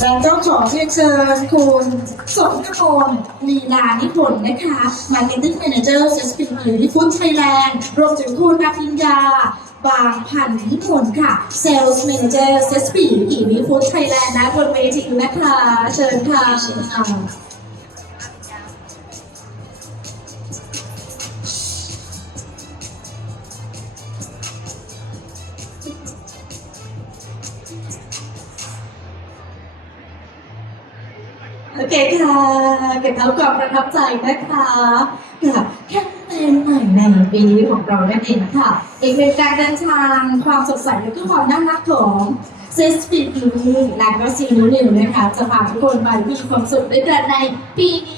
แล้วก็ขอเรียนเชิญคุณสมกพลลีลานิพนธ์นะคะ Marketing Manager s p i n หรือฟุตไทยแลนด์รวมถึงคุณอภิญญาบางพันนิพนธ์ค่ะ Sales Manager s p อีวีฟุตไทยแลนด์นะบนเวทีนะคะ เชิญค่ะ โอเคค่ะ เก็บเอาความประทับใจนะคะกับแคมเปญใหม่ในปีนี้ของเรานั่นเองค่ะอีกเป็นการเดินทางความสดใสและก็ความน่ารักของเซสปีปีนี้และก็ซีนูนิวนะคะจะพาทุกคนไปมีความสุขด้วยกันในปีนี้